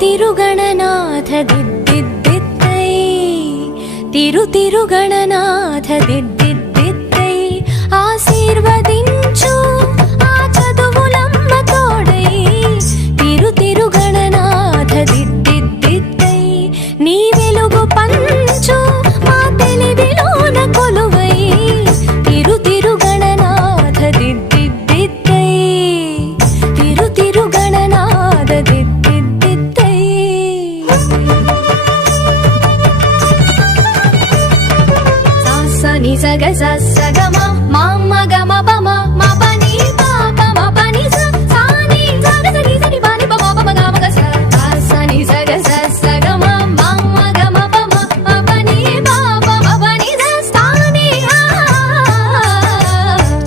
తిరుగణనాథ దిద్దిద్దిద్దై తిరుగణనాథ దిద్దిద్దిద్దై ఆశీర్వదించు ఆ చదువులమ్మ తోడై తిరుగణనాథ దిద్దిద్దిద్దై నీ వెలుగు పంచు మా తెలివిలోన కొలువై తిరుగణనాథ దిద్దిద్దిద్దై తిరుగణనాథ దిద్దిద్దిద్దై సాసని సగ సగమ మామ గమ పమ మా పని పాప మా పని సాని సగ సని సని పని పమ పమ గమ గ సాసని సగ సగమ మామ గమ పమ మా పని పాప మా పని సాని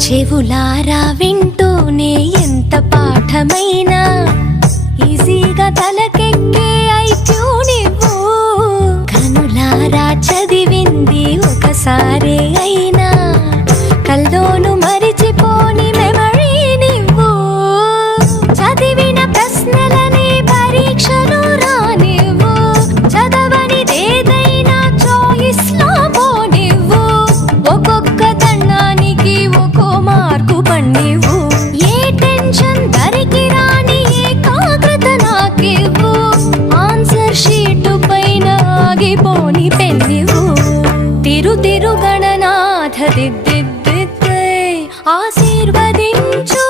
చెవులారా వింటూనే ఎంత పాఠమైనా ఈజీగా తలకెక్కే ఐక్యూ నువ్వు కనులారా చదివింది ఒకసారే అయినా కల్లోను మరిచిపోని మెమరీ నువ్వు చదివిన ప్రశ్నలని పరీక్షలు రానివ్వు చదవనిదేదైనా చాయిస్ లో పోనివ్వు ఒక్కొక్క దండానికి ఒక్కో మార్కు పన్నివ్వు ఏ టెన్షన్ దరికి రాని ఏకాగ్రత నాకివ్వు ఆన్సర్ షీటు పైన ఆగిపోని పెన్నివ్వు తిరుగణనాథ దిద్దిద్దిద్దై ఆశీర్వదించు